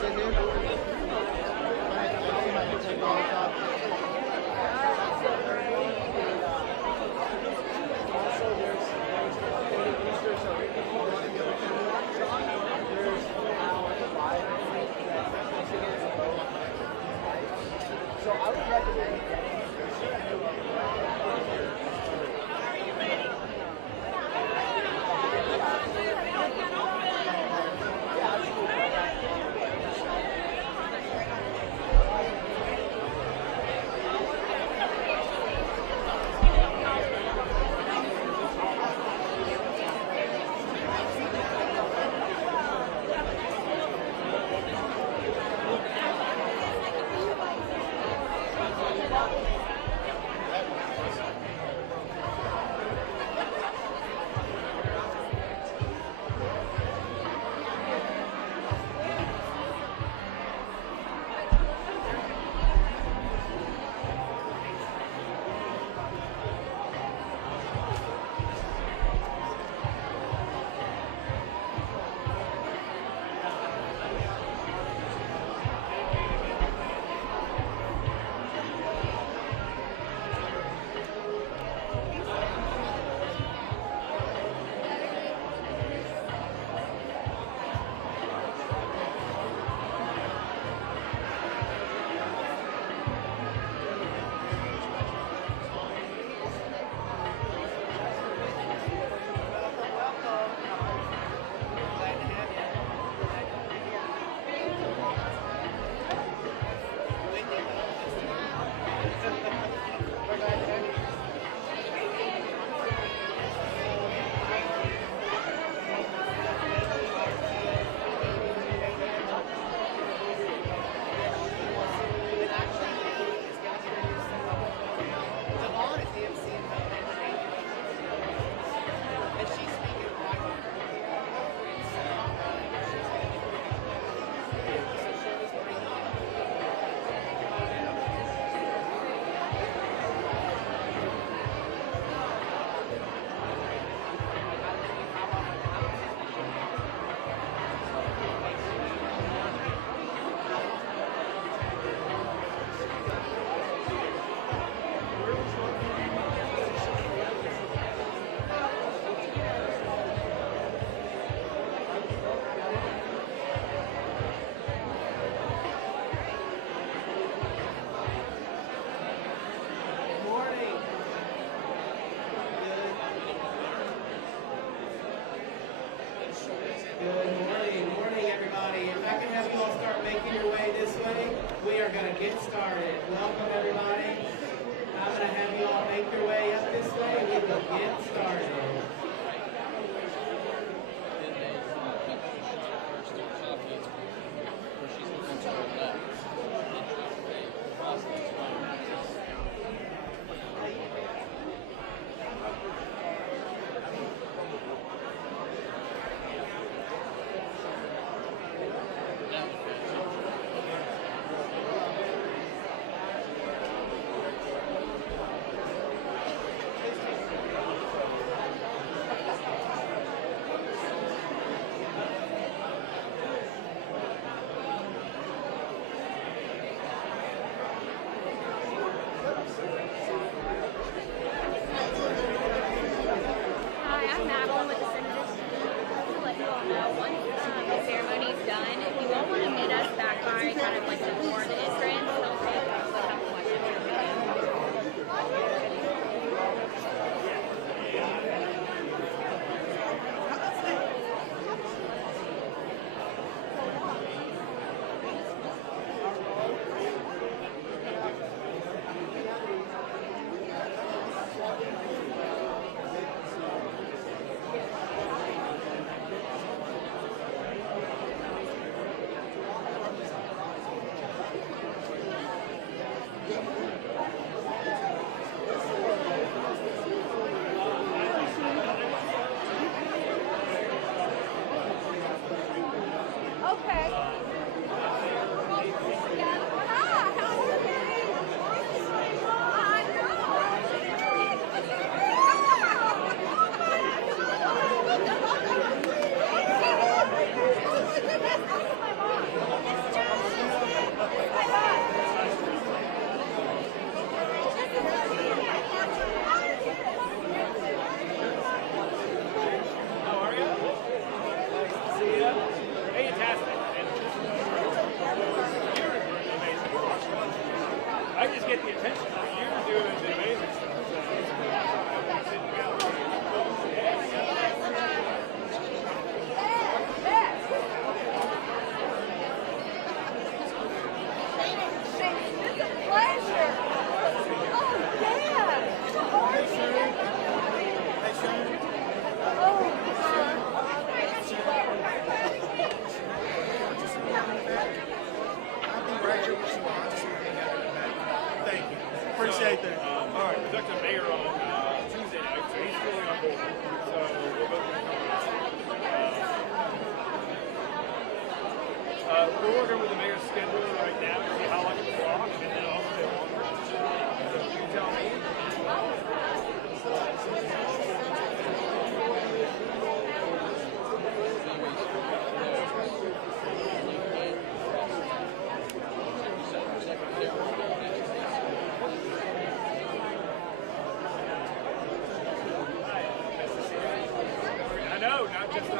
sit here? So I would recommend It's appreciate that. All right, we talked to the mayor on Tuesday night, so he's fully on board. So we're both going to come around. We're working with the mayor's schedule right now to see how long it will walk, and then also longer. So you tell me. No, not just on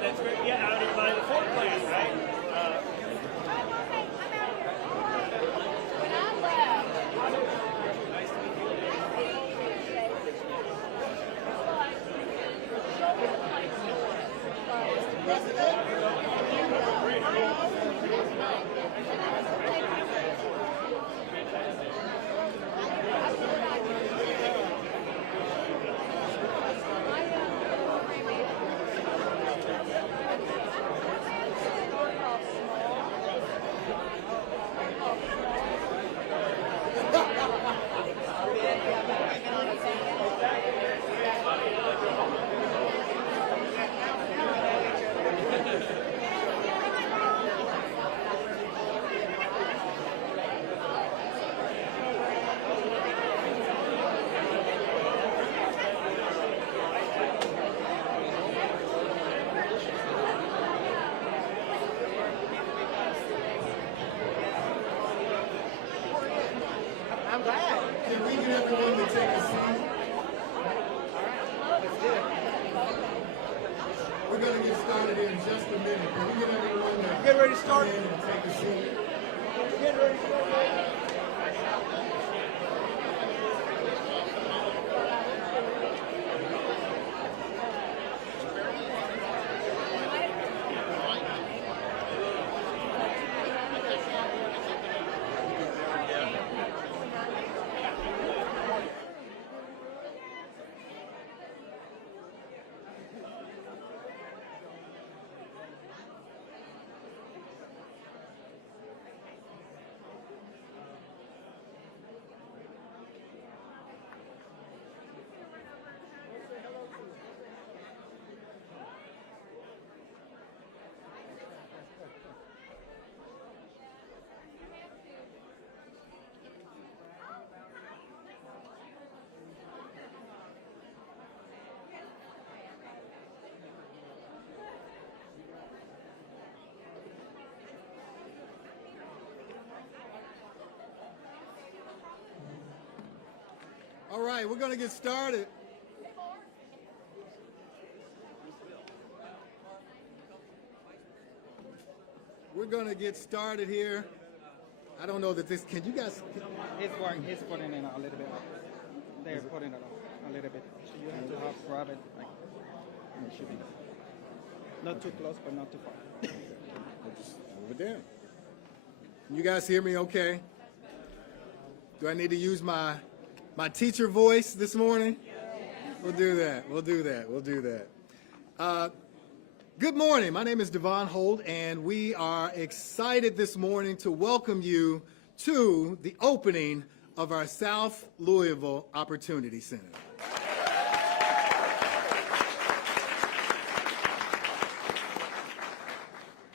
that's great. Yeah, out of my Ford plan, right? Nice to meet I'm glad. Can we get everyone to take a seat? We're going to get started in just a minute. Can we get everyone to Get ready to start? come in and take a seat? Get ready to start. All right, we're going to get started. We're going to get started here. I don't know that this, can you guys? He's putting in a little bit. They're putting it a little bit. So you have to grab it like it should be. Not too close, but not too far. We'll just move it down. Can you guys hear me okay? Do I need to use my teacher voice this morning? We'll do that. We'll do that. We'll do that. Good morning. My name is Devon Holt, and we are excited this morning to welcome you to the opening of our South Louisville Opportunity Center.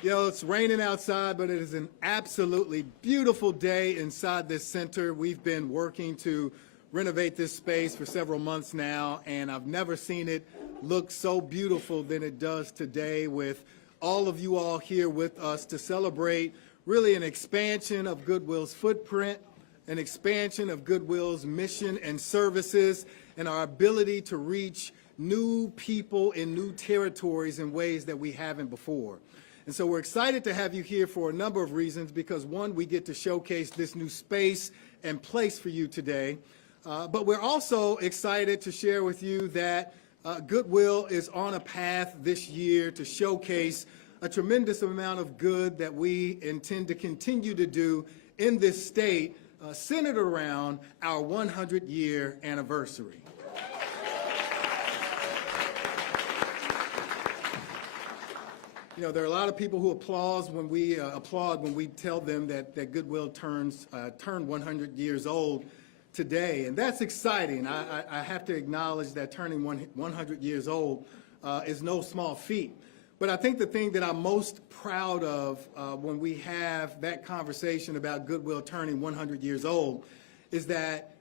You know, it's raining outside, but it is an absolutely beautiful day inside this center. We've been working to renovate this space for several months now, and I've never seen it look so beautiful than it does today, with all of you all here with us to celebrate really an expansion of Goodwill's footprint, an expansion of Goodwill's mission and services, and our ability to reach new people in new territories in ways that we haven't before. And so we're excited to have you here for a number of reasons, because one, we get to showcase this new space and place for you today. But we're also excited to share with you that Goodwill is on a path this year to showcase a tremendous amount of good that we intend to continue to do in this state, centered around our 100-year anniversary. You know, there are a lot of people who applaud when we tell them that Goodwill turned 100 years old today, and that's exciting. I have to acknowledge that turning 100 years old is no small feat. But I think the thing that I'm most proud of when we have that conversation about Goodwill turning 100 years old is that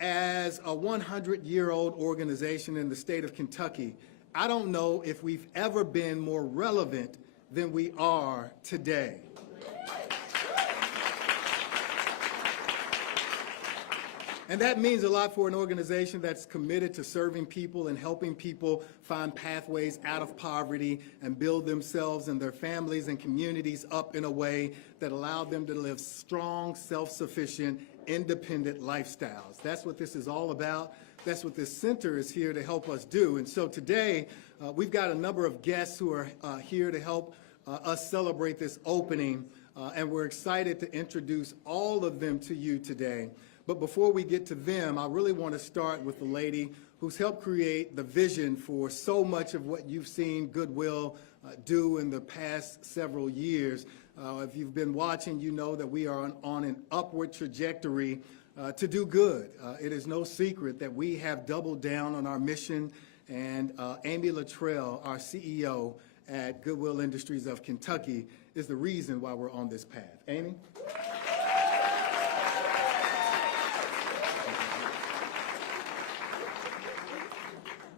as a 100-year-old organization in the state of Kentucky, I don't know if we've ever been more relevant than we are today. And that means a lot for an organization that's committed to serving people and helping people find pathways out of poverty and build themselves and their families and communities up in a way that allow them to live strong, self-sufficient, independent lifestyles. That's what this is all about. That's what this center is here to help us do. And so today, we've got a number of guests who are here to help us celebrate this opening, and we're excited to introduce all of them to you today. But before we get to them, I really want to start with the lady who's helped create the vision for so much of what you've seen Goodwill do in the past several years. If you've been watching, you know that we are on an upward trajectory to do good. It is no secret that we have doubled down on our mission, and Amy Luttrell, our CEO at Goodwill Industries of Kentucky, is the reason why we're on this path. Amy?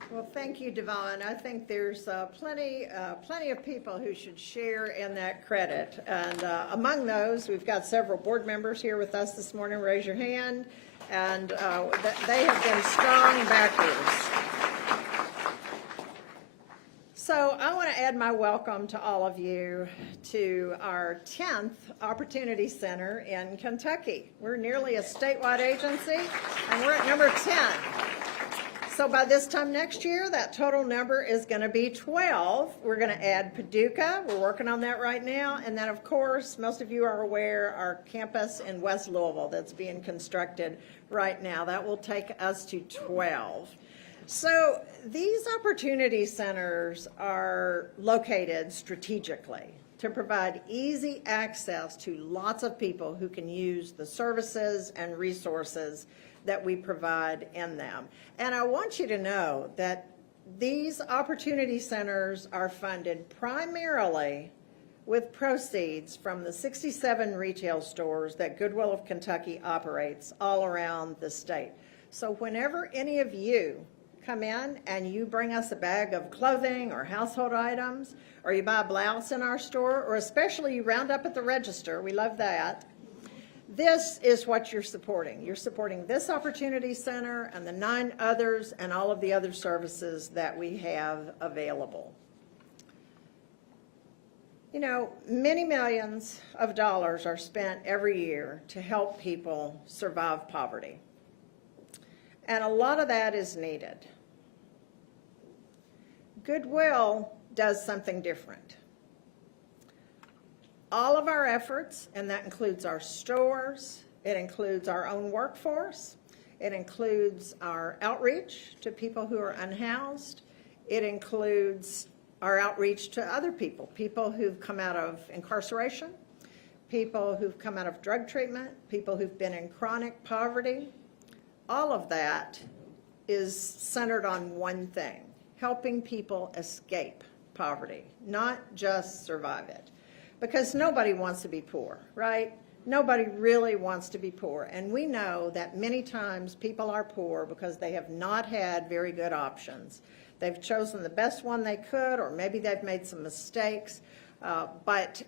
Well, thank you, Devon. I think there's plenty of people who should share in that credit. And among those, we've got several board members here with us this morning. Raise your hand. And they have been strong backers. So I want to add my welcome to all of you to our 10th Opportunity Center in Kentucky. We're nearly a statewide agency, and we're at number 10. So by this time next year, that total number is going to be 12. We're going to add Paducah. We're working on that right now. And then, of course, most of you are aware, our campus in West Louisville that's being constructed right now. That will take us to 12. So these opportunity centers are located strategically to provide easy access to lots of people who can use the services and resources that we provide in them. And I want you to know that these opportunity centers are funded primarily with proceeds from the 67 retail stores that Goodwill of Kentucky operates all around the state. So whenever any of you come in and you bring us a bag of clothing or household items, or you buy a blouse in our store, or especially you round up at the register, we love that, this is what you're supporting. You're supporting this Opportunity Center and the 9 others and all of the other services that we have available. You know, many millions of dollars are spent every year to help people survive poverty. And a lot of that is needed. Goodwill does something different. All of our efforts, and that includes our stores, it includes our own workforce, it includes our outreach to people who are unhoused, it includes our outreach to other people, people who've come out of incarceration, people who've come out of drug treatment, people who've been in chronic poverty. All of that is centered on one thing: helping people escape poverty, not just survive it. Because nobody wants to be poor, right? Nobody really wants to be poor. And we know that many times people are poor because they have not had very good options. They've chosen the best one they could, or maybe they've made some mistakes. But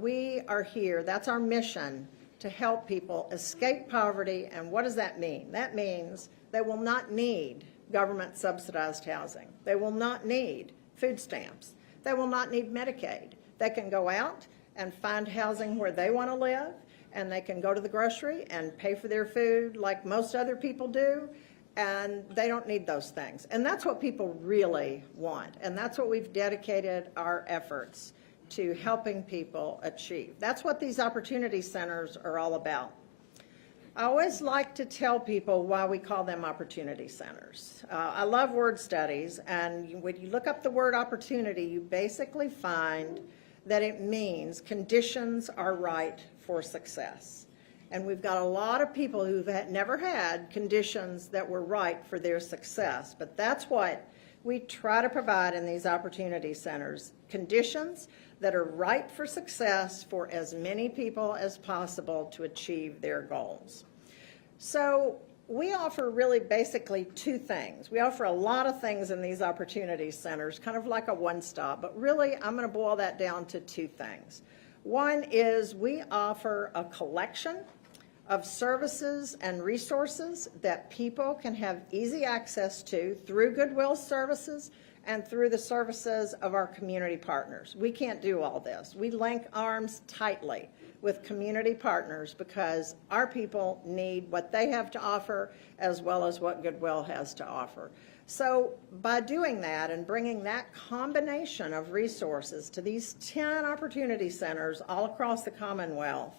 we are here. That's our mission, to help people escape poverty. And what does that mean? That means they will not need government subsidized housing. They will not need food stamps. They will not need Medicaid. They can go out and find housing where they want to live, and they can go to the grocery and pay for their food like most other people do, and they don't need those things. And that's what people really want, and that's what we've dedicated our efforts to helping people achieve. That's what these opportunity centers are all about. I always like to tell people why we call them opportunity centers. I love word studies, and when you look up the word opportunity, you basically find that it means conditions are right for success. And we've got a lot of people who've never had conditions that were right for their success, but that's what we try to provide in these opportunity centers, conditions that are right for success for as many people as possible to achieve their goals. So we offer really basically two things. We offer a lot of things in these opportunity centers, kind of like a one-stop, but really I'm going to boil that down to two things. One is we offer a collection of services and resources that people can have easy access to through Goodwill services and through the services of our community partners. We can't do all this. We link arms tightly with community partners because our people need what they have to offer as well as what Goodwill has to offer. So by doing that and bringing that combination of resources to these 10 opportunity centers all across the Commonwealth,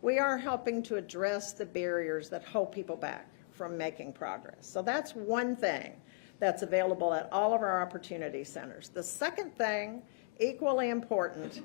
we are helping to address the barriers that hold people back from making progress. So that's one thing that's available at all of our opportunity centers. The second thing, equally important,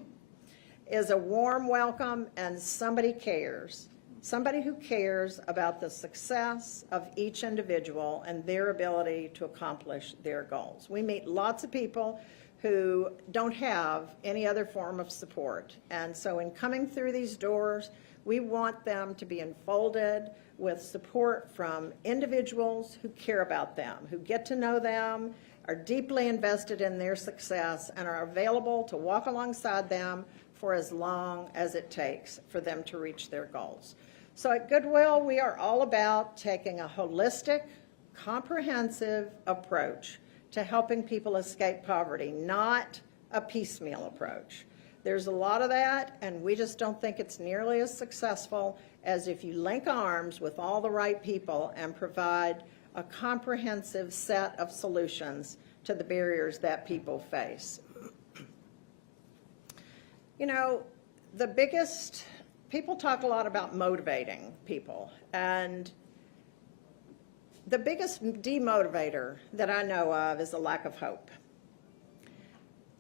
is a warm welcome and somebody cares. Somebody who cares about the success of each individual and their ability to accomplish their goals. We meet lots of people who don't have any other form of support. And so in coming through these doors, we want them to be enfolded with support from individuals who care about them, who get to know them, are deeply invested in their success, and are available to walk alongside them for as long as it takes for them to reach their goals. So at Goodwill, we are all about taking a holistic, comprehensive approach to helping people escape poverty, not a piecemeal approach. There's a lot of that, and we just don't think it's nearly as successful as if you link arms with all the right people and provide a comprehensive set of solutions to the barriers that people face. You know, people talk a lot about motivating people, and the biggest demotivator that I know of is a lack of hope.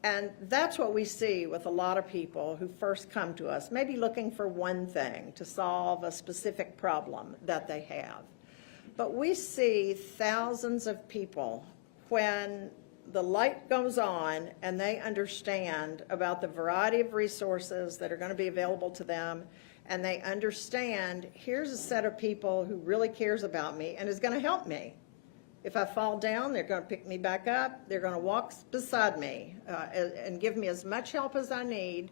And that's what we see with a lot of people who first come to us, maybe looking for one thing to solve a specific problem that they have. But we see thousands of people when the light goes on and they understand about the variety of resources that are going to be available to them, and they understand here's a set of people who really cares about me and is going to help me. If I fall down, they're going to pick me back up. They're going to walk beside me and give me as much help as I need.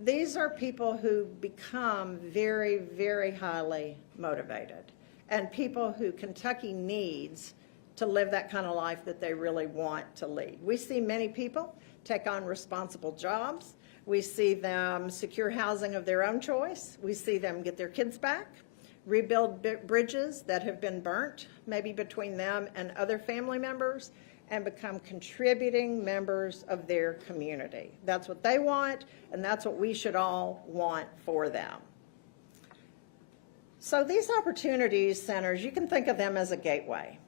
These are people who become very, very highly motivated, and people who Kentucky needs to live that kind of life that they really want to lead. We see many people take on responsible jobs. We see them secure housing of their own choice. We see them get their kids back, rebuild bridges that have been burnt, maybe between them and other family members, and become contributing members of their community. That's what they want, and that's what we should all want for them. So these opportunity centers, you can think of them as a gateway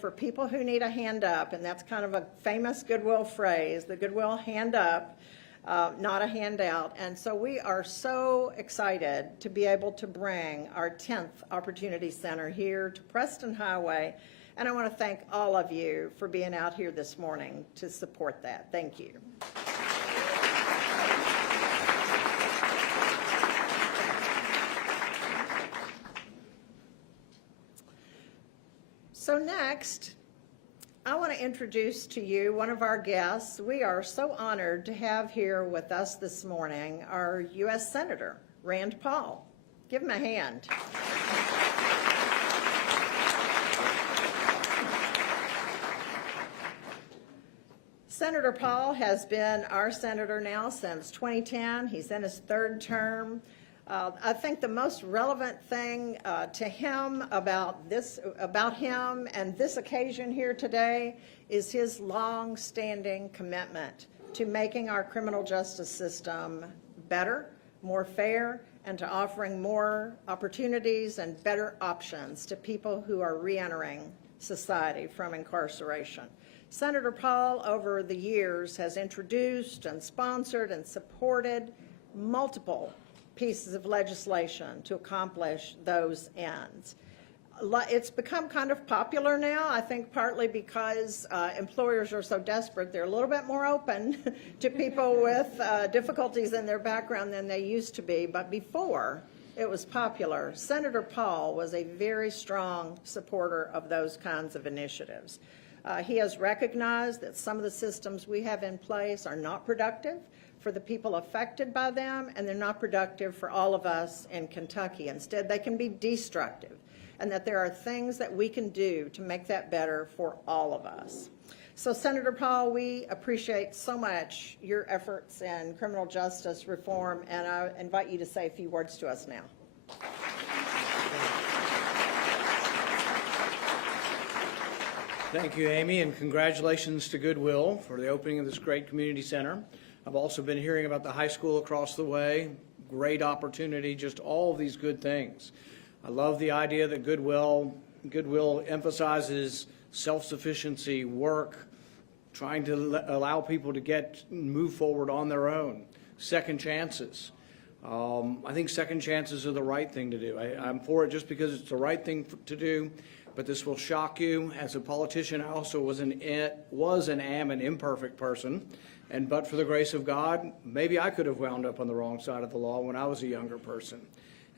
for people who need a hand up, and that's kind of a famous Goodwill phrase, the Goodwill hand up, not a handout. And so we are so excited to be able to bring our 10th Opportunity Center here to Preston Highway. And I want to thank all of you for being out here this morning to support that. Thank you. So next, I want to introduce to you one of our guests. We are so honored to have here with us this morning our U.S. Senator, Rand Paul. Give him a hand. Senator Paul has been our senator now since 2010. He's in his third term. I think the most relevant thing to him about him and this occasion here today is his long-standing commitment to making our criminal justice system better, more fair, and to offering more opportunities and better options to people who are reentering society from incarceration. Senator Paul, over the years, has introduced and sponsored and supported multiple pieces of legislation to accomplish those ends. It's become kind of popular now, I think partly because employers are so desperate, they're a little bit more open to people with difficulties in their background than they used to be, but before it was popular. Senator Paul was a very strong supporter of those kinds of initiatives. He has recognized that some of the systems we have in place are not productive for the people affected by them, and they're not productive for all of us in Kentucky. Instead, they can be destructive, and that there are things that we can do to make that better for all of us. So, Senator Paul, we appreciate so much your efforts in criminal justice reform, and I invite you to say a few words to us now. Thank you, Amy, and congratulations to Goodwill for the opening of this great community center. I've also been hearing about the high school across the way. Great opportunity, just all of these good things. I love the idea that Goodwill emphasizes self-sufficiency, work, trying to allow people to move forward on their own. Second chances. I think second chances are the right thing to do. I'm for it just because it's the right thing to do. But this will shock you. As a politician, I also was and am an imperfect person. But for the grace of God, maybe I could have wound up on the wrong side of the law when I was a younger person.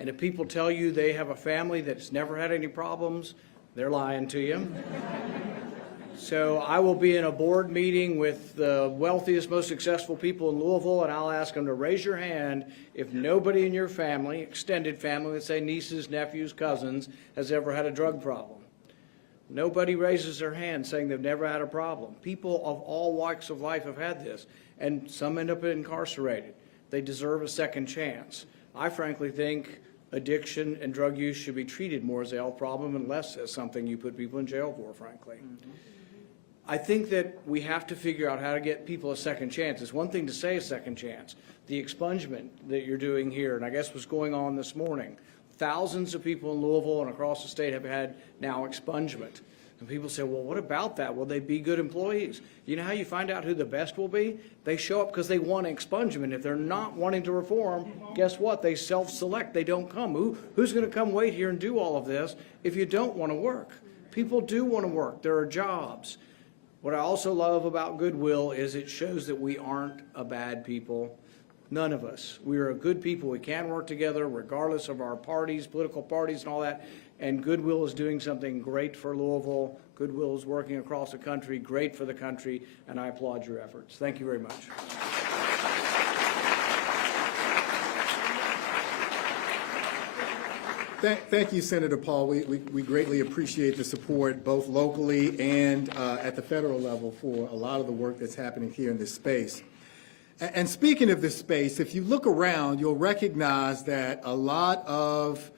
And if people tell you they have a family that's never had any problems, they're lying to you. So I will be in a board meeting with the wealthiest, most successful people in Louisville, and I'll ask them to raise your hand if nobody in your family, extended family, let's say nieces, nephews, cousins, has ever had a drug problem. Nobody raises their hand saying they've never had a problem. People of all walks of life have had this, and some end up incarcerated. They deserve a second chance. I frankly think addiction and drug use should be treated more as a health problem and less as something you put people in jail for, frankly. Mm-hmm. I think that we have to figure out how to get people a second chance. It's one thing to say a second chance. The expungement that you're doing here, and I guess what's going on this morning, thousands of people in Louisville and across the state have had now expungement. And people say, well, what about that? Will they be good employees? You know how you find out who the best will be? They show up because they want expungement. If they're not wanting to reform, guess what? They self-select. They don't come. Who's going to come wait here and do all of this if you don't want to work? People do want to work. There are jobs. What I also love about Goodwill is it shows that we aren't a bad people. None of us. We are a good people. We can work together regardless of our parties, political parties and all that. And Goodwill is doing something great for Louisville. Goodwill is working across the country, great for the country, and I applaud your efforts. Thank you very much. Thank you, Senator Paul. We greatly appreciate the support both locally and at the federal level for a lot of the work that's happening here in this space. And speaking of this space, if you look around, you'll recognize that a lot of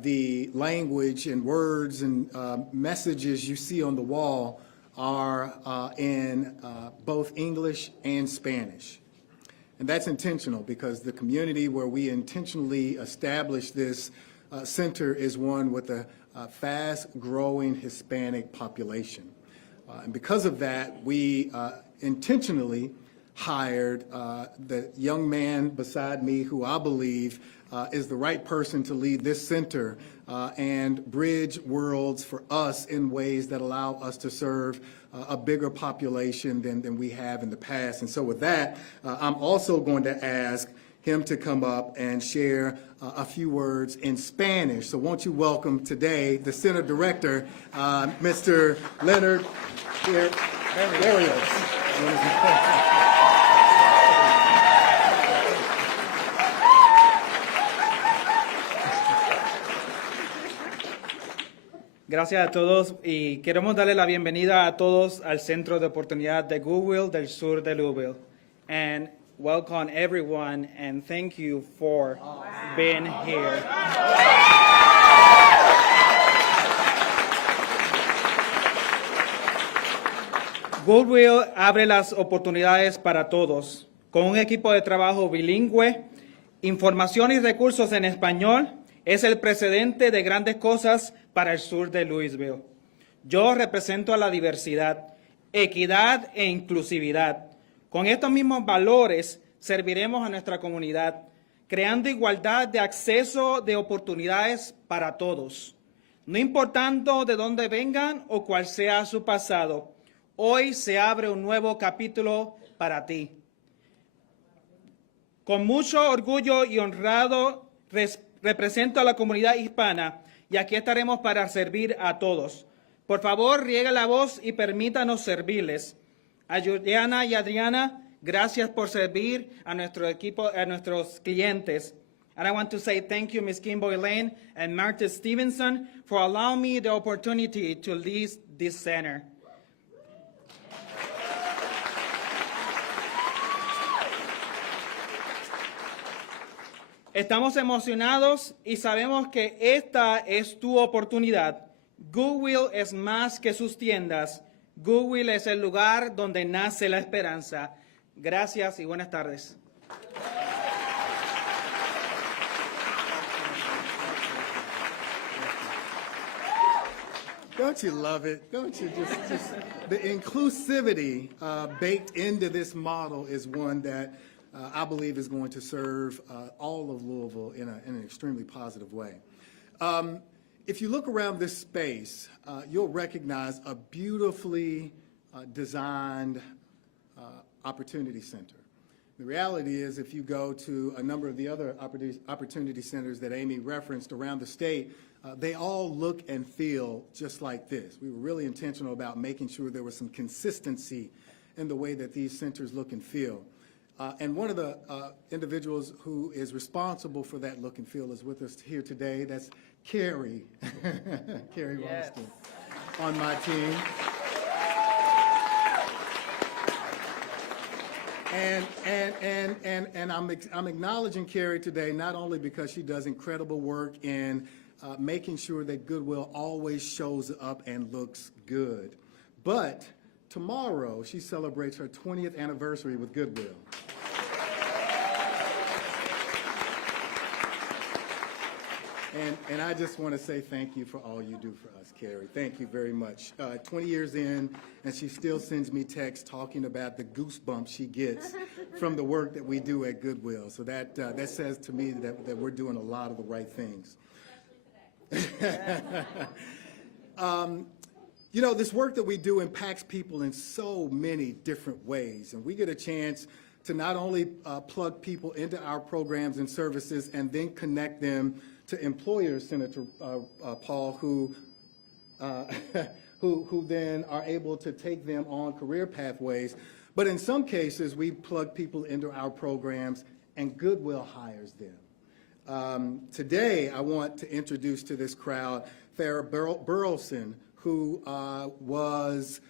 the language and words and messages you see on the wall are in both English and Spanish. And that's intentional because the community where we intentionally established this center is one with a fast-growing Hispanic population. And because of that, we intentionally hired the young man beside me who I believe is the right person to lead this center and bridge worlds for us in ways that allow us to serve a bigger population than we have in the past. And so with that, I'm also going to ask him to come up and share a few words in Spanish. So won't you welcome today the Center Director, Mr. Leonard Barrios. Gracias a todos y queremos darle la bienvenida a todos al Centro de Oportunidad de Goodwill del sur de Louisville. And welcome everyone and thank you for being here. Goodwill abre las oportunidades para todos, con un equipo de trabajo bilingüe, información y recursos en español. Es el precedente de grandes cosas para el sur de Louisville. Yo represento a la diversidad, equidad e inclusividad. Con estos mismos valores serviremos a nuestra comunidad, creando igualdad de acceso de oportunidades para todos. No importando de dónde vengan o cuál sea su pasado, hoy se abre un nuevo capítulo para ti. Con mucho orgullo y honrado represento a la comunidad hispana y aquí estaremos para servir a todos. Por favor, riega la voz y permítanos servirles. A Juliana y Adriana, gracias por servir a nuestro equipo, a nuestros clientes. And I want to say thank you, Ms. Kimbo Elaine and Martha Stevenson, for allowing me the opportunity to lead this center. Estamos emocionados y sabemos que esta es tu oportunidad. Goodwill es más que sus tiendas. Goodwill es el lugar donde nace la esperanza. Gracias y buenas tardes. Don't you love it? Don't you just the inclusivity baked into this model is one that I believe is going to serve all of Louisville in an extremely positive way. If you look around this space, you'll recognize a beautifully designed opportunity center. The reality is, if you go to a number of the other opportunity centers that Amy referenced around the state, they all look and feel just like this. We were really intentional about making sure there was some consistency in the way that these centers look and feel. And one of the individuals who is responsible for that look and feel is with us here today. That's Carrie, Carrie Ralston on my team. And I'm acknowledging Carrie today not only because she does incredible work in making sure that Goodwill always shows up and looks good, but tomorrow she celebrates her 20th anniversary with Goodwill. And I just want to say thank you for all you do for us, Carrie. Thank you very much. 20 years in, and she still sends me texts talking about the goosebumps she gets from the work that we do at Goodwill. So that says to me that we're doing a lot of the right things. You know, this work that we do impacts people in so many different ways, and we get a chance to not only plug people into our programs and services and then connect them to employers, Senator Paul, who then are able to take them on career pathways. But in some cases, we plug people into our programs and Goodwill hires them. Today, I want to introduce to this crowd Farrah Burleson, who was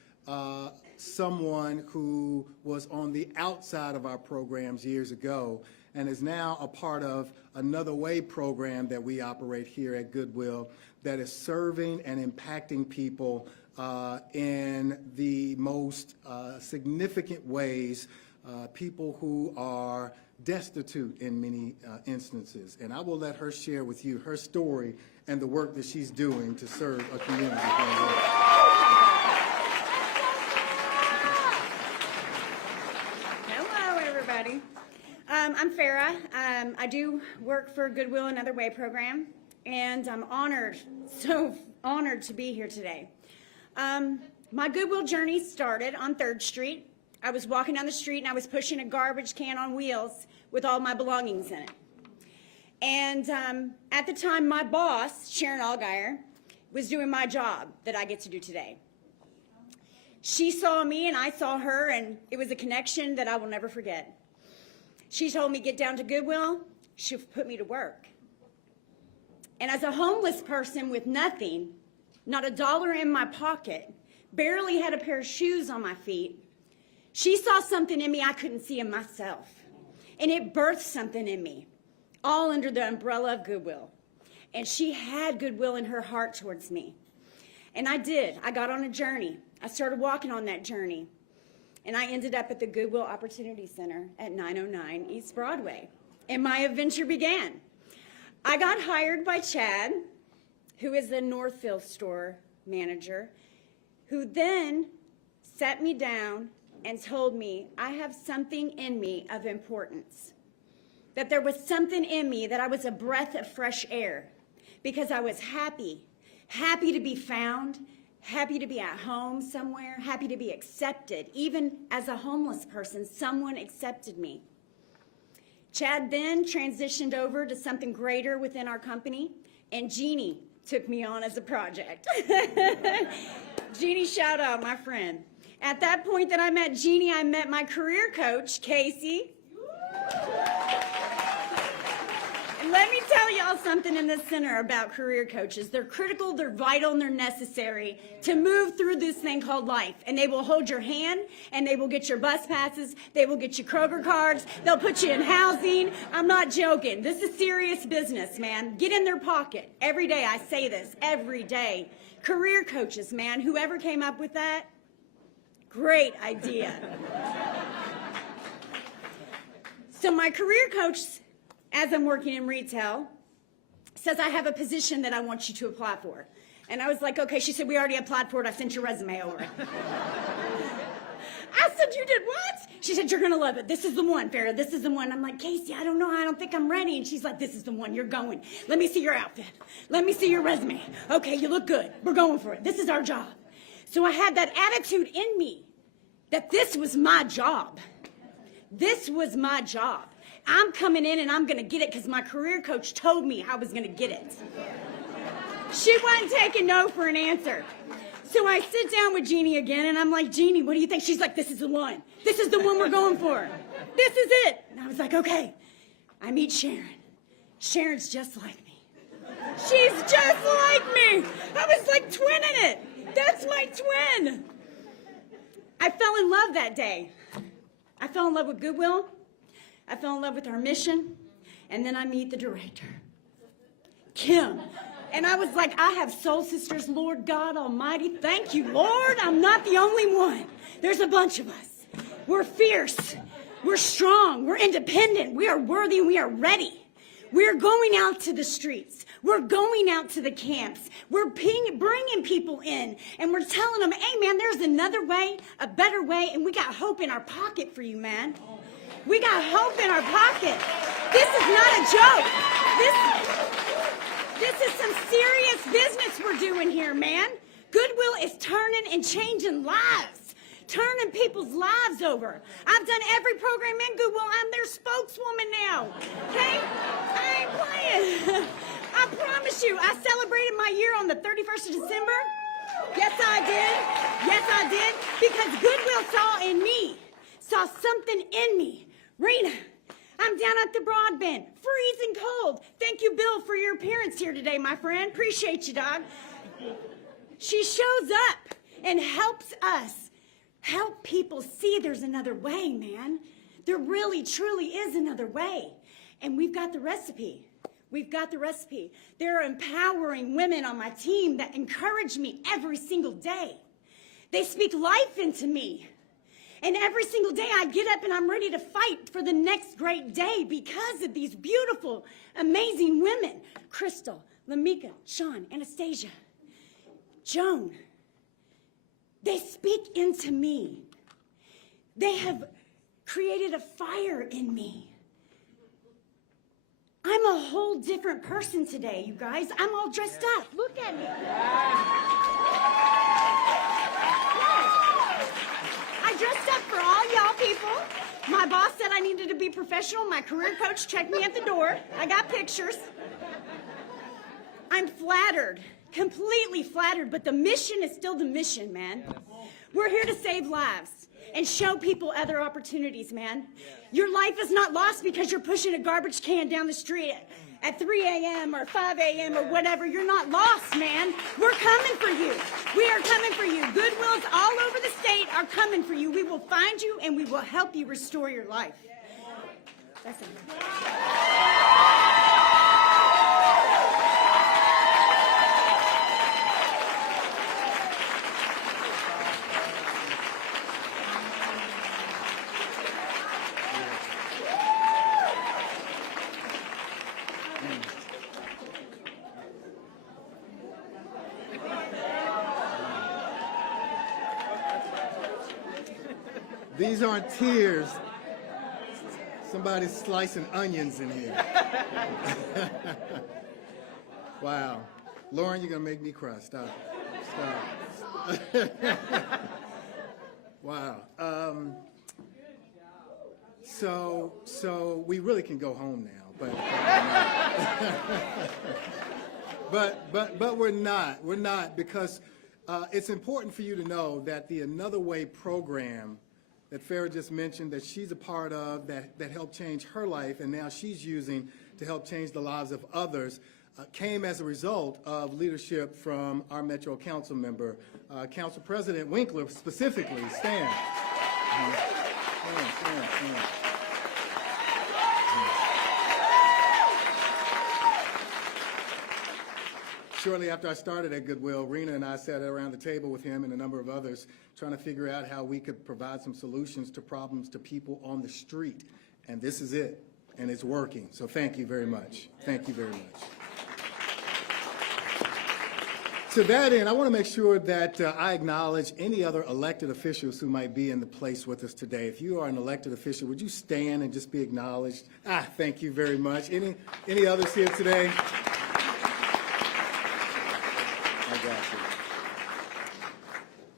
someone who was on the outside of our programs years ago and is now a part of another way program that we operate here at Goodwill that is serving and impacting people in the most significant ways, people who are destitute in many instances. And I will let her share with you her story and the work that she's doing to serve a community. Hello, everybody. I'm Farrah. I do work for Goodwill Another Way program, and I'm honored, so honored to be here today. My Goodwill journey started on 3rd Street. I was walking down the street and I was pushing a garbage can on wheels with all my belongings in it. And at the time, my boss, Sharon Allgaier, was doing my job that I get to do today. She saw me and I saw her, and it was a connection that I will never forget. She told me, get down to Goodwill, she'll put me to work. And as a homeless person with nothing, not a dollar in my pocket, barely had a pair of shoes on my feet. She saw something in me I couldn't see in myself. And it birthed something in me, all under the umbrella of Goodwill. And she had goodwill in her heart towards me. And I did. I got on a journey. I started walking on that journey. And I ended up at the Goodwill Opportunity Center at 909 East Broadway. And my adventure began. I got hired by Chad, who is the Northfield store manager, who then sat me down and told me I have something in me of importance, that there was something in me, that I was a breath of fresh air, because I was happy to be found, happy to be at home somewhere, happy to be accepted. Even as a homeless person, someone accepted me. Chad then transitioned over to something greater within our company, and Jeannie took me on as a project. Jeannie, shout out, my friend. At that point that I met Jeannie, I met my career coach, Casey. And let me tell y'all something in this center about career coaches. They're critical, they're vital, and they're necessary to move through this thing called life. And they will hold your hand, and they will get your bus passes, they will get you Kroger cards, they'll put you in housing. I'm not joking. This is serious business, man. Get in their pocket. Every day I say this, every day. Career coaches, man, whoever came up with that, great idea. So my career coach, as I'm working in retail, says, I have a position that I want you to apply for. And I was like, okay. She said, we already applied for it. I sent your resume over. I said, you did what? She said, you're going to love it. This is the one, Farrah. This is the one. I'm like, Casey, I don't know. I don't think I'm ready. And she's like, this is the one. You're going. Let me see your outfit. Let me see your resume. Okay, you look good. We're going for it. This is our job. So I had that attitude in me that this was my job. This was my job. I'm coming in and I'm going to get it because my career coach told me I was going to get it. She wasn't taking no for an answer. So I sit down with Jeannie again and I'm like, Jeannie, what do you think? She's like, this is the one. This is the one we're going for. This is it. And I was like, okay. I meet Sharon. Sharon's just like me. She's just like me. I was like twinning it. That's my twin. I fell in love that day. I fell in love with Goodwill. I fell in love with our mission. And then I meet the director, Kim. And I was like, I have soul sisters, Lord God Almighty. Thank you, Lord. I'm not the only one. There's a bunch of us. We're fierce. We're strong. We're independent. We are worthy and we are ready. We're going out to the streets. We're going out to the camps. We're bringing people in. And we're telling them, hey, man, there's another way, a better way. And we got hope in our pocket for you, man. We got hope in our pocket. This is not a joke. This is some serious business we're doing here, man. Goodwill is turning and changing lives, turning people's lives over. I've done every program in Goodwill. I'm their spokeswoman now, okay? I ain't playing. I promise you, I celebrated my year on the 31st of December. Yes, I did. Yes, I did. Because Goodwill saw in me, saw something in me. Rena, I'm down at the broadband, freezing cold. Thank you, Bill, for your appearance here today, my friend. Appreciate you, dog. She shows up and helps us help people see there's another way, man. There really, truly is another way. And we've got the recipe. We've got the recipe. There are empowering women on my team that encourage me every single day. They speak life into me. And every single day I get up and I'm ready to fight for the next great day because of these beautiful, amazing women. Crystal, Lamika, Sean, Anastasia, Joan. They speak into me. They have created a fire in me. I'm a whole different person today, you guys. I'm all dressed up. Look at me. I dressed up for all y'all people. My boss said I needed to be professional. My career coach checked me at the door. I got pictures. I'm flattered, completely flattered, but the mission is still the mission, man. We're here to save lives and show people other opportunities, man. Your life is not lost because you're pushing a garbage can down the street at 3 a.m. or 5 a.m. or whatever. You're not lost, man. We're coming for you. We are coming for you. Goodwills all over the state are coming for you. We will find you and we will help you restore your life. That's it. These aren't tears. Somebody's slicing onions in here. Wow. Lauren, you're going to make me cry. Stop. Wow. So we really can go home now, but we're not. We're not, because it's important for you to know that the Another Way program that Farrah just mentioned, that she's a part of, that helped change her life, and now she's using to help change the lives of others, came as a result of leadership from our Metro Council member, Council President Winkler specifically. Stand. Stand. Shortly after I started at Goodwill, Rena and I sat around the table with him and a number of others trying to figure out how we could provide some solutions to problems to people on the street. And this is it, and it's working. So thank you very much. Thank you very much. To that end, I want to make sure that I acknowledge any other elected officials who might be in the place with us today. If you are an elected official, would you stand and just be acknowledged? Thank you very much. Any others here today?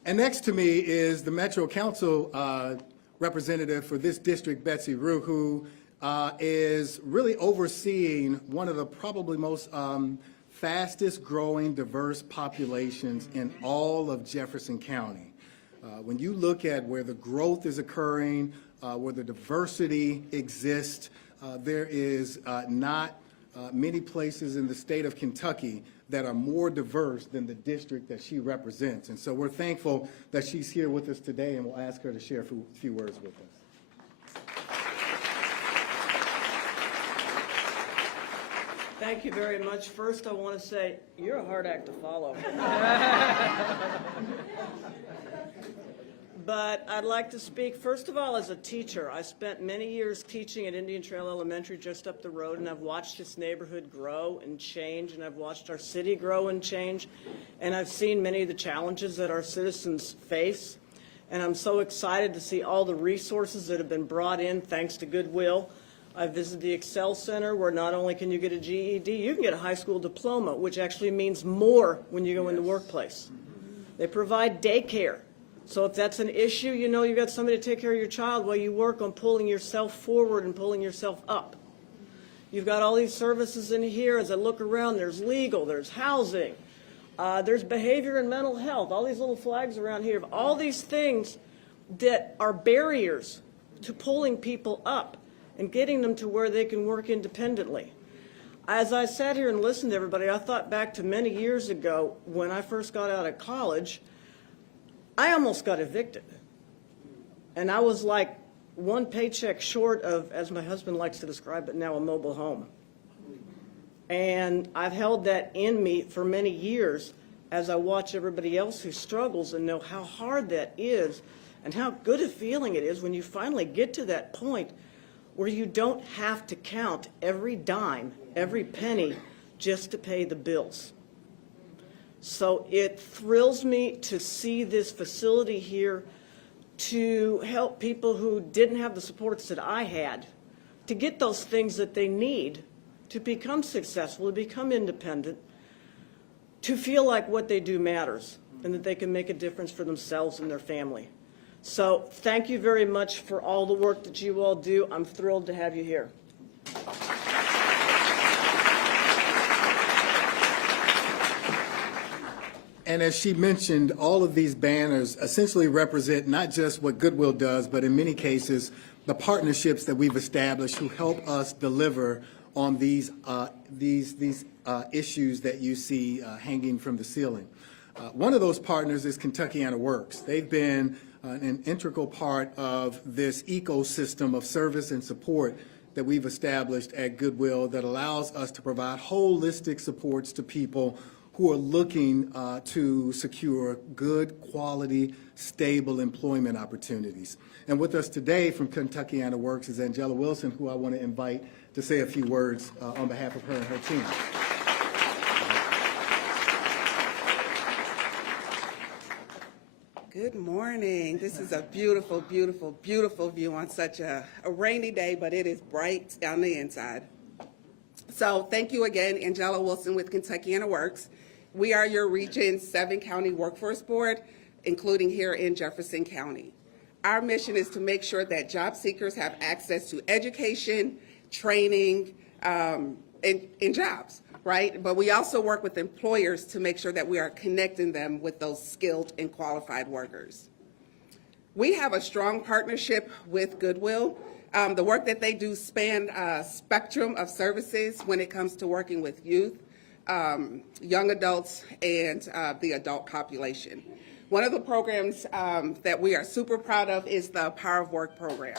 And next to me is the Metro Council representative for this district, Betsy Rue, who is really overseeing one of the probably most fastest growing diverse populations in all of Jefferson County. When you look at where the growth is occurring, where the diversity exists, there is not many places in the state of Kentucky that are more diverse than the district that she represents. And so we're thankful that she's here with us today, and we'll ask her to share a few words with us. Thank you very much. First, I want to say you're a hard act to follow. But I'd like to speak, first of all, as a teacher. I spent many years teaching at Indian Trail Elementary just up the road, and I've watched this neighborhood grow and change, and I've watched our city grow and change, and I've seen many of the challenges that our citizens face. And I'm so excited to see all the resources that have been brought in thanks to Goodwill. I visited the Excel Center, where not only can you get a GED, you can get a high school diploma, which actually means more when you go in the workplace. They provide daycare. So if that's an issue, you know you've got somebody to take care of your child while you work on pulling yourself forward and pulling yourself up. You've got all these services in here. As I look around, there's legal, there's housing, there's behavior and mental health, all these little flags around here, all these things that are barriers to pulling people up and getting them to where they can work independently. As I sat here and listened to everybody, I thought back to many years ago when I first got out of college. I almost got evicted, and I was like one paycheck short of, as my husband likes to describe it now, a mobile home. And I've held that in me for many years as I watch everybody else who struggles and know how hard that is and how good a feeling it is when you finally get to that point where you don't have to count every dime, every penny just to pay the bills. So it thrills me to see this facility here to help people who didn't have the supports that I had to get those things that they need to become successful, to become independent, to feel like what they do matters and that they can make a difference for themselves and their family. So thank you very much for all the work that you all do. I'm thrilled to have you here. And as she mentioned, all of these banners essentially represent not just what Goodwill does, but in many cases, the partnerships that we've established who help us deliver on these issues that you see hanging from the ceiling. One of those partners is Kentuckiana Works. They've been an integral part of this ecosystem of service and support that we've established at Goodwill that allows us to provide holistic supports to people who are looking to secure good, quality, stable employment opportunities. And with us today from Kentuckiana Works is Angela Wilson, who I want to invite to say a few words on behalf of her and her team. Good morning. This is a beautiful, beautiful, beautiful view on such a rainy day, but it is bright on the inside. So thank you again, Angela Wilson with Kentuckiana Works. We are your region's 7-county workforce board, including here in Jefferson County. Our mission is to make sure that job seekers have access to education, training, and jobs, right? But we also work with employers to make sure that we are connecting them with those skilled and qualified workers. We have a strong partnership with Goodwill. The work that they do span a spectrum of services when it comes to working with youth, young adults, and the adult population. One of the programs that we are super proud of is the Power of Work program.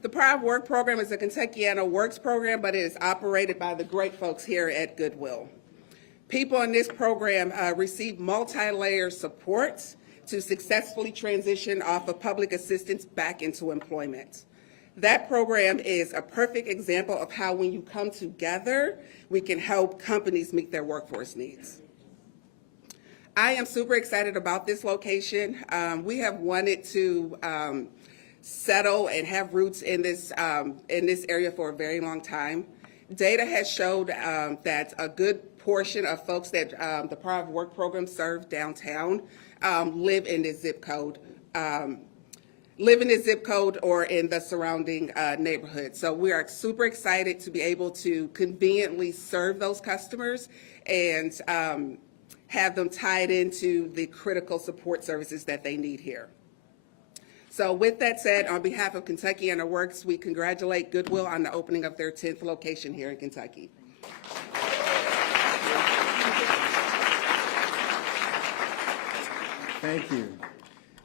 The Power of Work program is a Kentuckiana Works program, but it is operated by the great folks here at Goodwill. People in this program receive multi-layer support to successfully transition off of public assistance back into employment. That program is a perfect example of how when you come together, we can help companies meet their workforce needs. I am super excited about this location. We have wanted to settle and have roots in this area for a very long time. Data has showed that a good portion of folks that the Power of Work program serve downtown live in this zip code. Or in the surrounding neighborhood. So we are super excited to be able to conveniently serve those customers and have them tied into the critical support services that they need here. So with that said, on behalf of Kentuckiana Works, we congratulate Goodwill on the opening of their 10th location here in Kentucky. Thank you.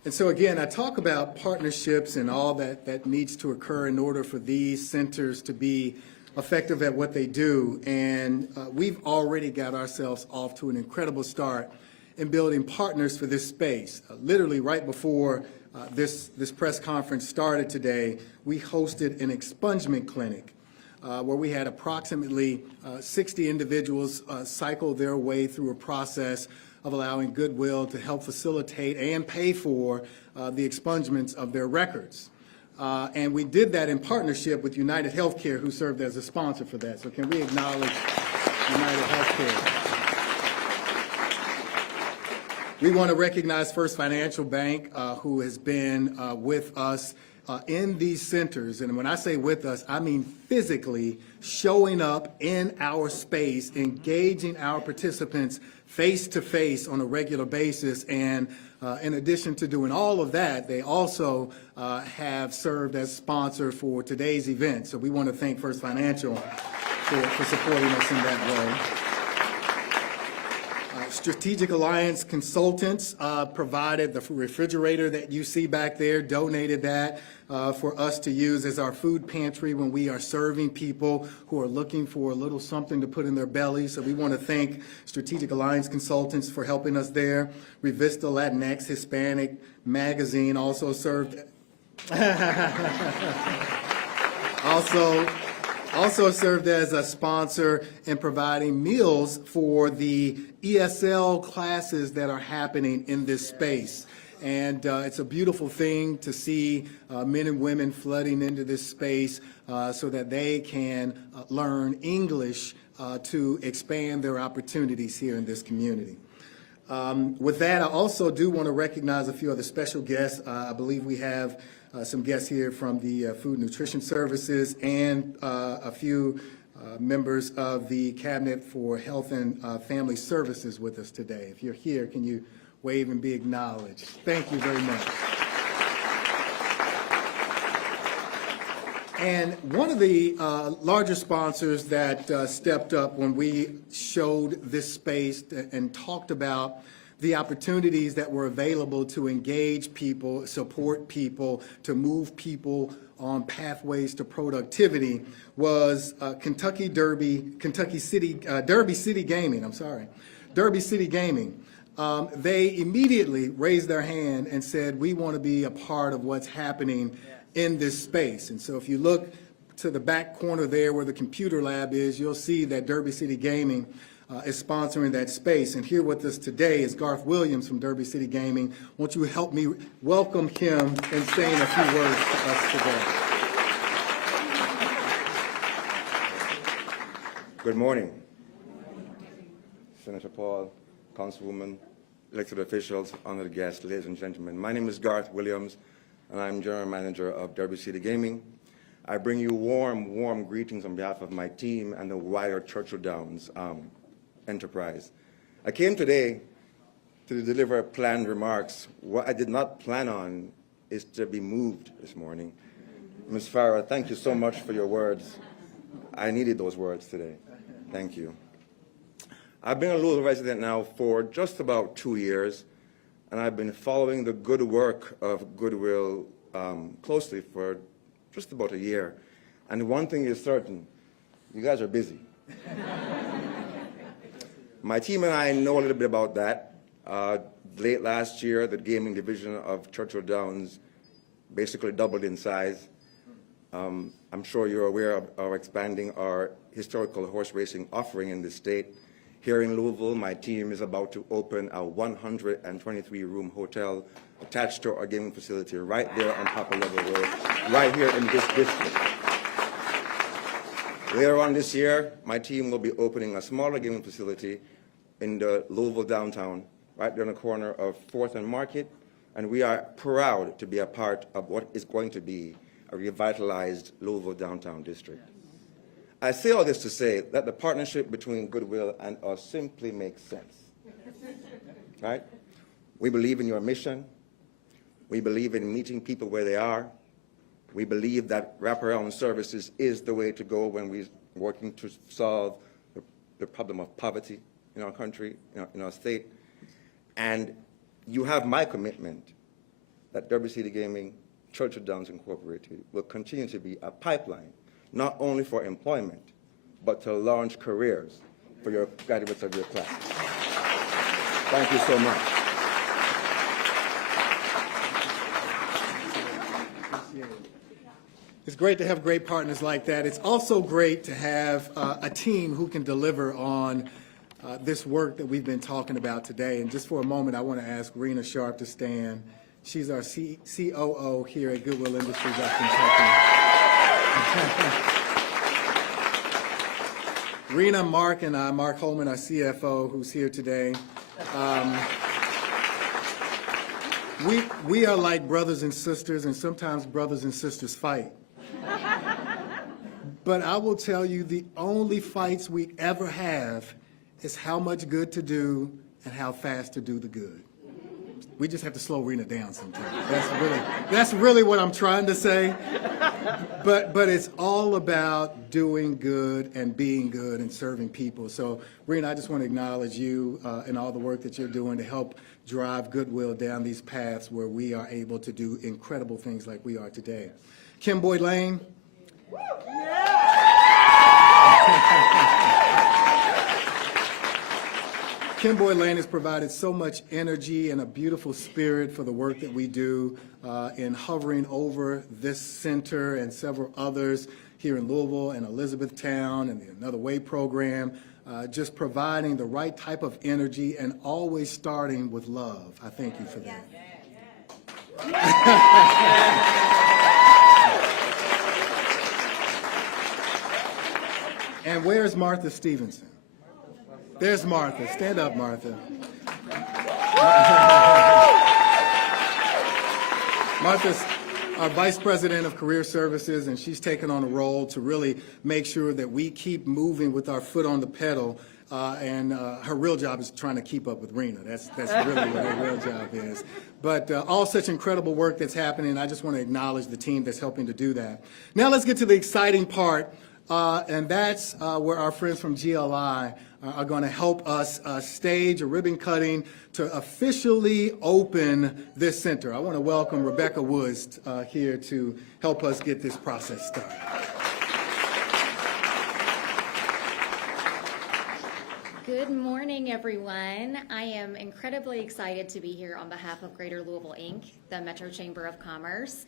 And so again, I talk about partnerships and all that needs to occur in order for these centers to be effective at what they do. And we've already got ourselves off to an incredible start in building partners for this space. Literally right before this press conference started today, we hosted an expungement clinic where we had approximately 60 individuals cycle their way through a process of allowing Goodwill to help facilitate and pay for the expungements of their records. And we did that in partnership with United Healthcare, who served as a sponsor for that. So can we acknowledge United Healthcare? We want to recognize First Financial Bank, who has been with us in these centers. And when I say with us, I mean physically showing up in our space, engaging our participants face-to-face on a regular basis. And in addition to doing all of that, they also have served as sponsor for today's event. So we want to thank First Financial for supporting us in that way. Strategic Alliance Consultants provided the refrigerator that you see back there, donated that for us to use as our food pantry when we are serving people who are looking for a little something to put in their belly. So we want to thank Strategic Alliance Consultants for helping us there. Revista Latinx Hispanic Magazine also served. Also served as a sponsor in providing meals for the ESL classes that are happening in this space. And it's a beautiful thing to see men and women flooding into this space so that they can learn English to expand their opportunities here in this community. With that, I also do want to recognize a few other special guests. I believe we have some guests here from the Food Nutrition Services and a few members of the Cabinet for Health and Family Services with us today. If you're here, can you wave and be acknowledged? Thank you very much. And one of the larger sponsors that stepped up when we showed this space and talked about the opportunities that were available to engage people, support people, to move people on pathways to productivity was Derby City Gaming. Derby City Gaming. They immediately raised their hand and said, we want to be a part of what's happening in this space. And so if you look to the back corner there where the computer lab is, you'll see that Derby City Gaming is sponsoring that space. And here with us today is Garth Williams from Derby City Gaming. Won't you help me welcome him and saying a few words to us today? Good morning, Senator Paul, Councilwoman, elected officials, honored guests, ladies and gentlemen. My name is Garth Williams, and I'm General Manager of Derby City Gaming. I bring you warm greetings on behalf of my team and the wider Churchill Downs enterprise. I came today to deliver planned remarks. What I did not plan on is to be moved this morning. Ms. Farah, thank you so much for your words. I needed those words today. Thank you. I've been a Louisville resident now for just about 2 years, and I've been following the good work of Goodwill closely for just about a year. And one thing is certain, you guys are busy. My team and I know a little bit about that. Late last year, the gaming division of Churchill Downs basically doubled in size. I'm sure you're aware of our expanding our historical horse racing offering in the state. Here in Louisville, my team is about to open a 123-room hotel attached to our gaming facility right there on Papa Level Road, right here in this district. Later on this year, my team will be opening a smaller gaming facility in the Louisville downtown, right there on the corner of 4th and Market, and we are proud to be a part of what is going to be a revitalized Louisville downtown district. I say all this to say that the partnership between Goodwill and us simply makes sense, right? We believe in your mission. We believe in meeting people where they are. We believe that wraparound services is the way to go when we're working to solve the problem of poverty in our country, in our state. And you have my commitment that Derby City Gaming, Churchill Downs Incorporated will continue to be a pipeline, not only for employment, but to launch careers for your graduates of your class. Thank you so much. It's great to have great partners like that. It's also great to have a team who can deliver on this work that we've been talking about today. And just for a moment, I want to ask Rena Sharp to stand. She's our COO here at Goodwill Industries of Kentucky. Rena, Mark, and Mark Holman, our CFO, who's here today. We are like brothers and sisters, and sometimes brothers and sisters fight. But I will tell you, the only fights we ever have is how much good to do and how fast to do the good. We just have to slow Rena down sometimes. That's really what I'm trying to say. But it's all about doing good and being good and serving people. So, Rena, I just want to acknowledge you and all the work that you're doing to help drive Goodwill down these paths where we are able to do incredible things like we are today. Kim Boyd Lane. Kim Boyd Lane has provided so much energy and a beautiful spirit for the work that we do in hovering over this center and several others here in Louisville and Elizabethtown and the Another Way program, just providing the right type of energy and always starting with love. I thank you for that. And where's Martha Stevenson? There's Martha. Stand up, Martha. Martha's our Vice President of Career Services, and she's taken on a role to really make sure that we keep moving with our foot on the pedal and her real job is trying to keep up with Rena. That's really what her real job is. But all such incredible work that's happening. I just want to acknowledge the team that's helping to do that. Now let's get to the exciting part, and that's where our friends from GLI are going to help us stage a ribbon cutting to officially open this center. I want to welcome Rebecca Woods here to help us get this process started. Good morning, everyone. I am incredibly excited to be here on behalf of Greater Louisville, Inc., the Metro Chamber of Commerce.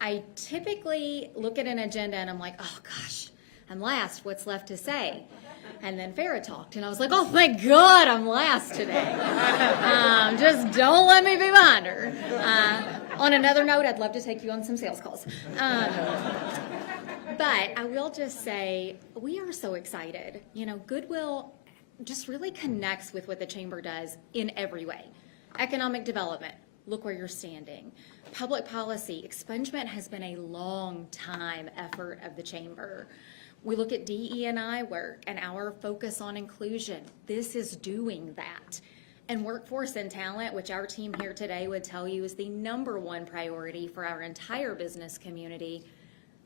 I typically look at an agenda and I'm like, oh gosh, I'm last, what's left to say? And then Farrah talked and I was like, oh thank God I'm last today. Just don't let me be behind her. On another note, I'd love to take you on some sales calls. But I will just say, we are so excited. You know, Goodwill just really connects with what the Chamber does in every way. Economic development, look where you're standing. Public policy, expungement has been a long time effort of the Chamber. We look at DE&I work and our focus on inclusion. This is doing that. And workforce and talent, which our team here today would tell you is the #1 priority for our entire business community.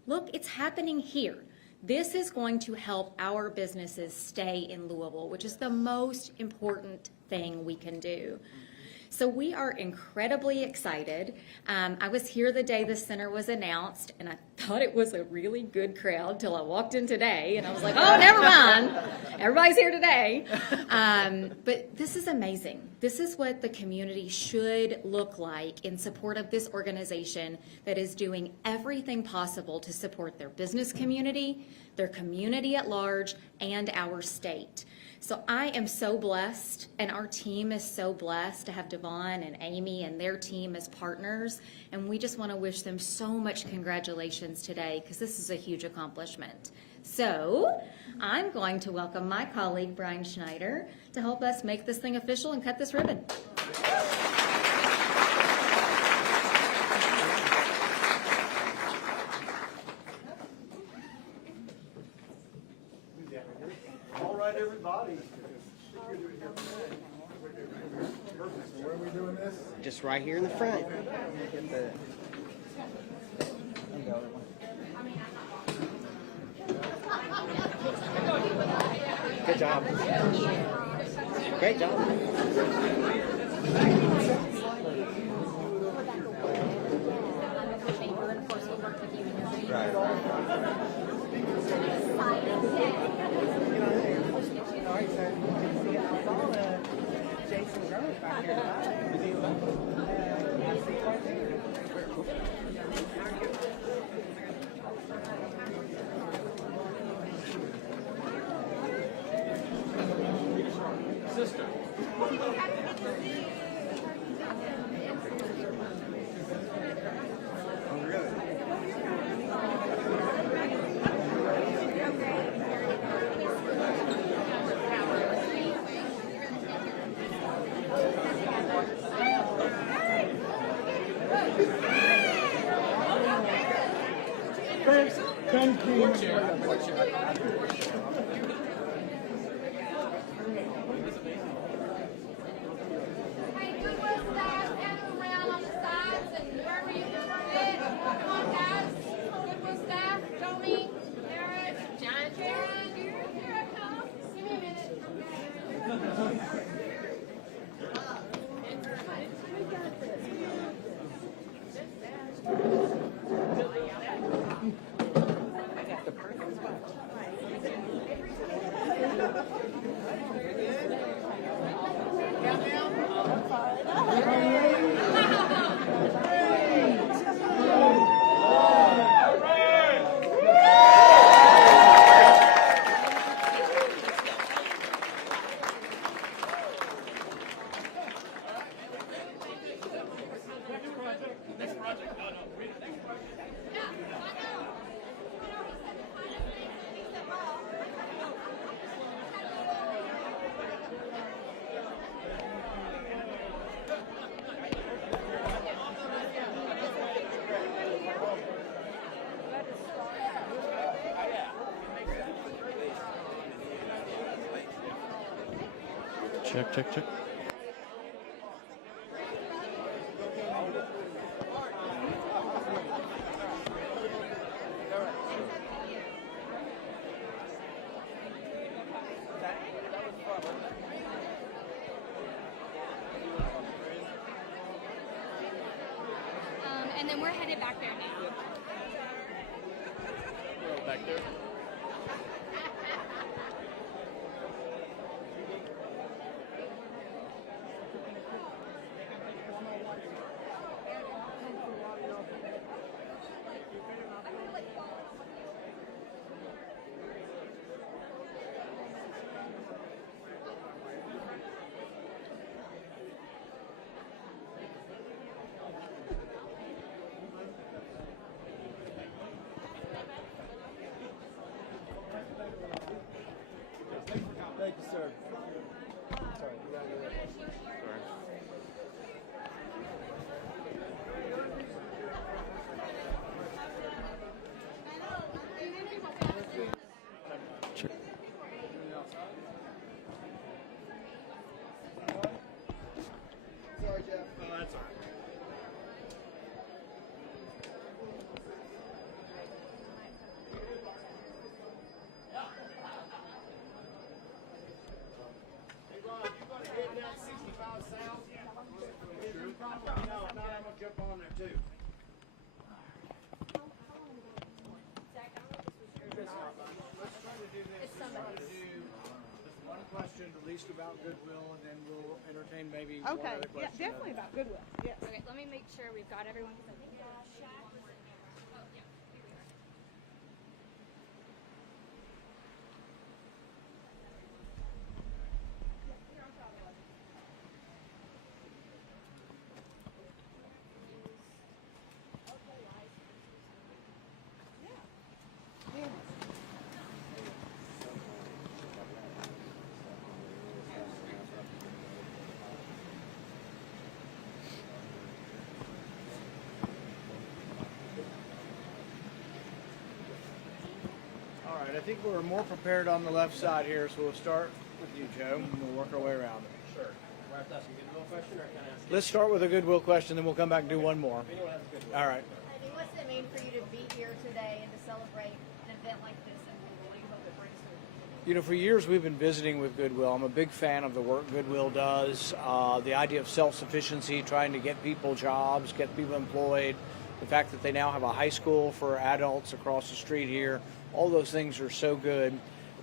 Look, it's happening here. This is going to help our businesses stay in Louisville, which is the most important thing we can do. So we are incredibly excited. I was here the day the center was announced, and I thought it was a really good crowd till I walked in today, and I was like, oh, never mind. Everybody's here today. But this is amazing. This is what the community should look like in support of this organization that is doing everything possible to support their business community, their community at large, and our state. So I am so blessed, and our team is so blessed to have Devon and Amy and their team as partners, and we just want to wish them so much congratulations today because this is a huge accomplishment. So I'm going to welcome my colleague Brian Schneider to help us make this thing official and cut this ribbon. All right, everybody. Where are we doing this? Just right here in the front. Good job. Great job. Sister. Thank you. Hey, Goodwill staff, gather around on the sides and wherever you can fit. Come on, guys. Goodwill staff, Tony, Eric, John, here I come. Give me a minute. Check, check, check. And then we're headed back there now. Back there. Thank you, sir. Sorry. Check. Sorry, Jeff. Oh, that's all right. Hey, Ron, you gonna head down 65 south? No, I'm gonna jump on there too. Let's try to do this. Let's try to do one question at least about Goodwill, and then we'll entertain maybe one Okay, other yeah, question. definitely about Goodwill, yes. Okay, let me make sure we've got everyone, because I think Shaq was in there. Oh, yeah, here we are. All right, I think we're more prepared on the left side here, so we'll start with you, Joe, and we'll work our way around. Sure. We're have to ask a Goodwill question, or can I ask? Let's start with a Goodwill question, then we'll come back and do one more. If anyone has a Goodwill. All right. What's it mean for you to be here today and to celebrate an event like this, and what do you hope it brings to the community? You know, for years we've been visiting with Goodwill. I'm a big fan of the work Goodwill does. The idea of self-sufficiency, trying to get people jobs, get people employed. The fact that they now have a high school for adults across the street here. All those things are so good.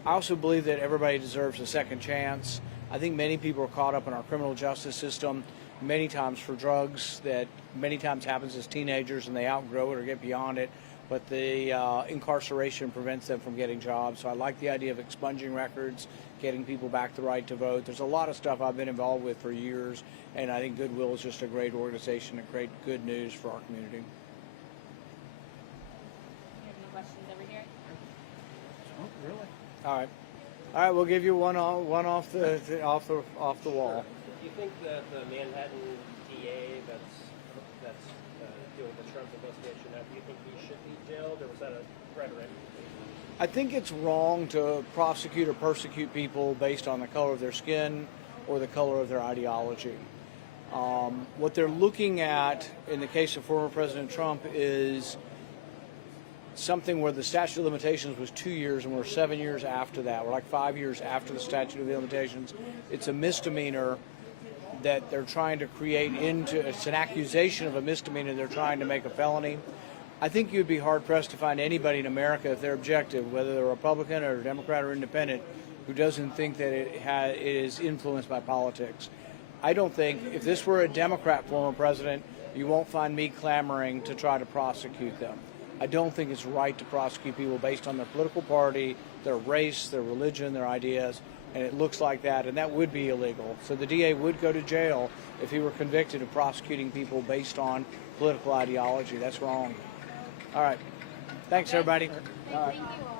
I also believe that everybody deserves a second chance. I think many people are caught up in our criminal justice system many times for drugs that many times happens as teenagers and they outgrow it or get beyond it. But the incarceration prevents them from getting jobs. So I like the idea of expunging records, getting people back the right to vote. There's a lot of stuff I've been involved with for years, and I think Goodwill is just a great organization and great good news for our community. You have any questions over here? All right, we'll give you one off the wall. Do you think that the Manhattan DA that's dealing with the Trump investigation, do you think he should be jailed, or was that a rhetoric? I think it's wrong to prosecute or persecute people based on the color of their skin or the color of their ideology. What they're looking at in the case of former President Trump is something where the statute of limitations was 2 years and we're 7 years after that. We're like 5 years after the statute of limitations. It's a misdemeanor that they're trying to create into, it's an accusation of a misdemeanor they're trying to make a felony. I think you'd be hard-pressed to find anybody in America, if they're objective, whether they're Republican or Democrat or Independent, who doesn't think that it is influenced by politics. I don't think, if this were a Democrat former president, you won't find me clamoring to try to prosecute them. I don't think it's right to prosecute people based on their political party, their race, their religion, their ideas, and it looks like that, and that would be illegal. So the DA would go to jail if he were convicted of prosecuting people based on political ideology. That's wrong. All right. Thanks, everybody. All right. Thank you all.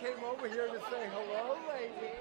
came over here to say hello, lady.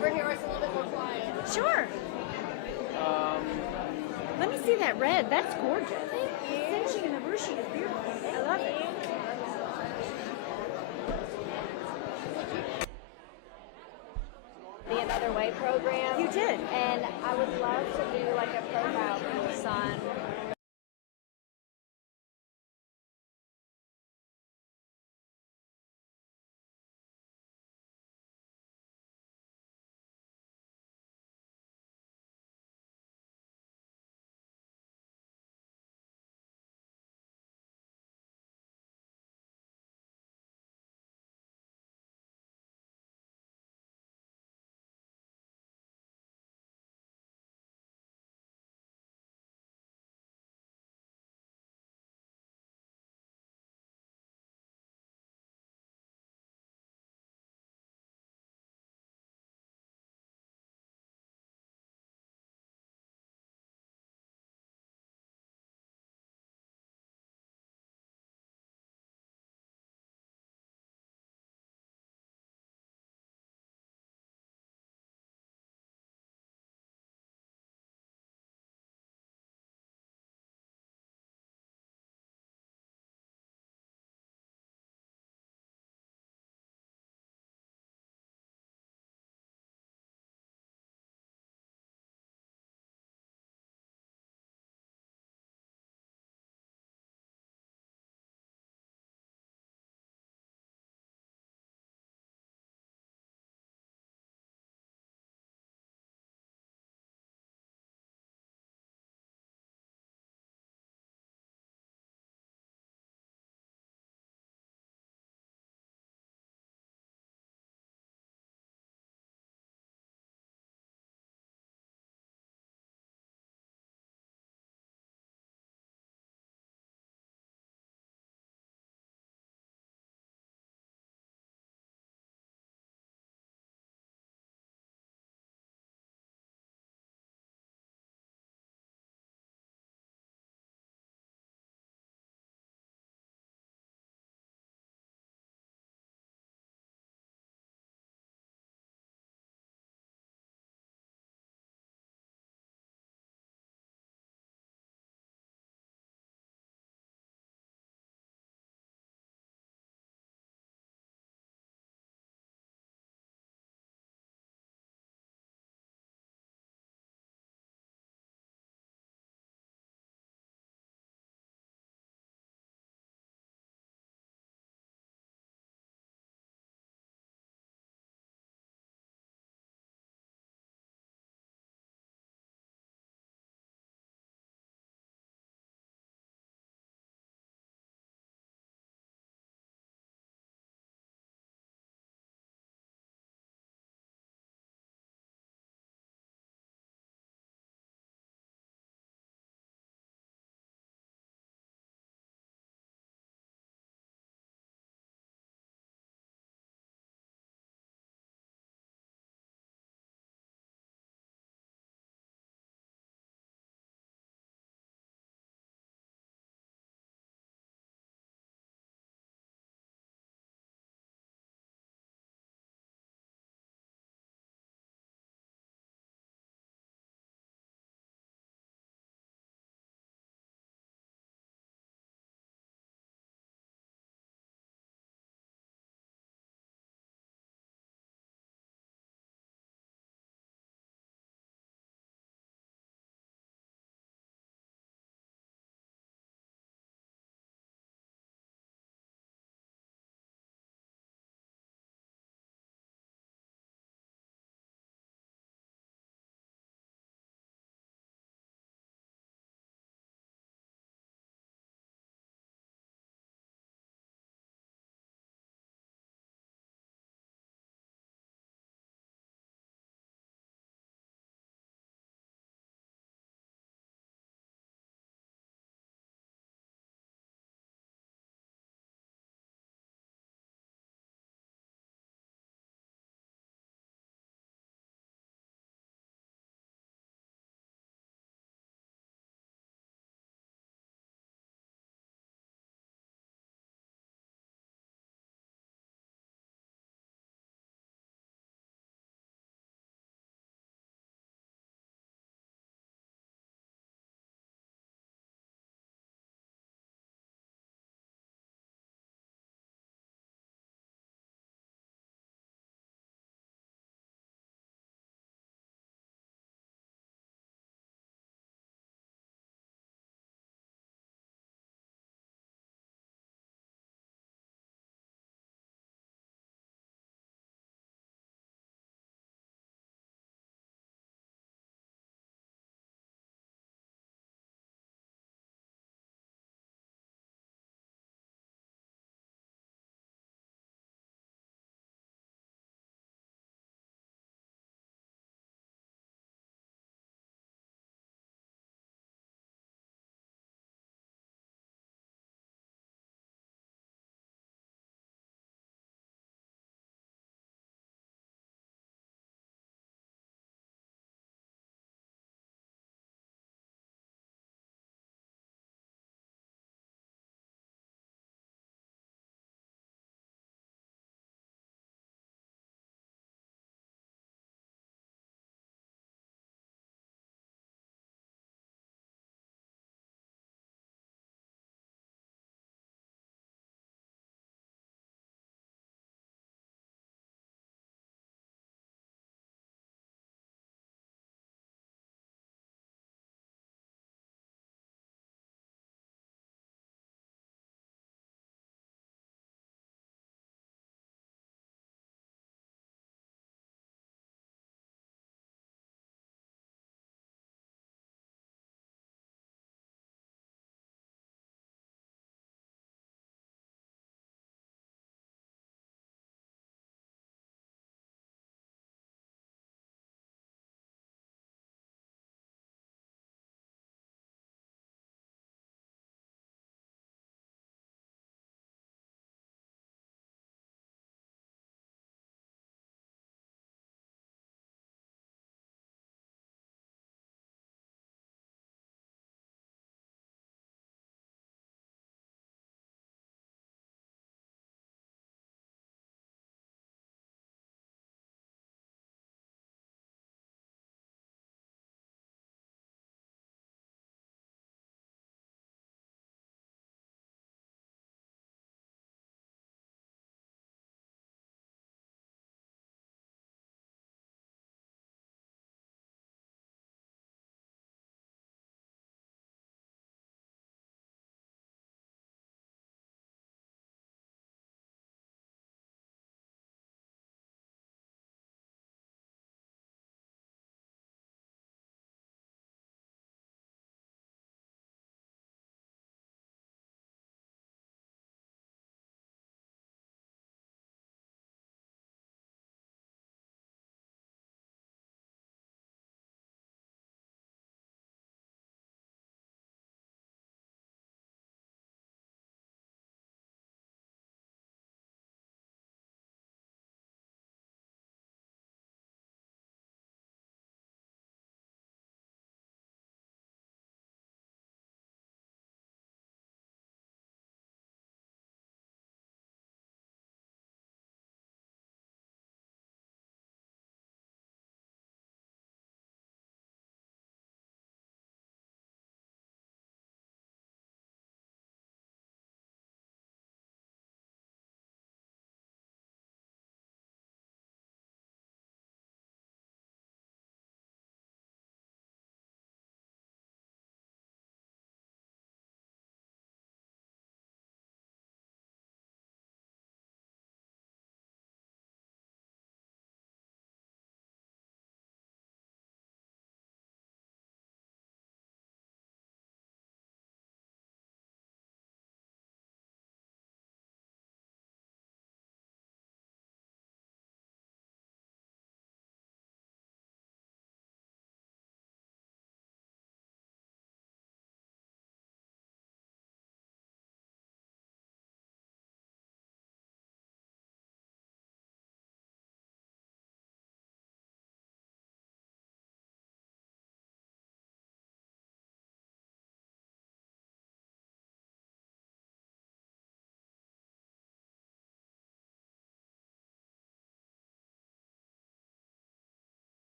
Over here, it's a little bit more quiet. Sure. Let me see that red. That's gorgeous. The cinching and the ruching is beautiful. I love it. The Another Way program. You did. And I would love to do like a profile for your son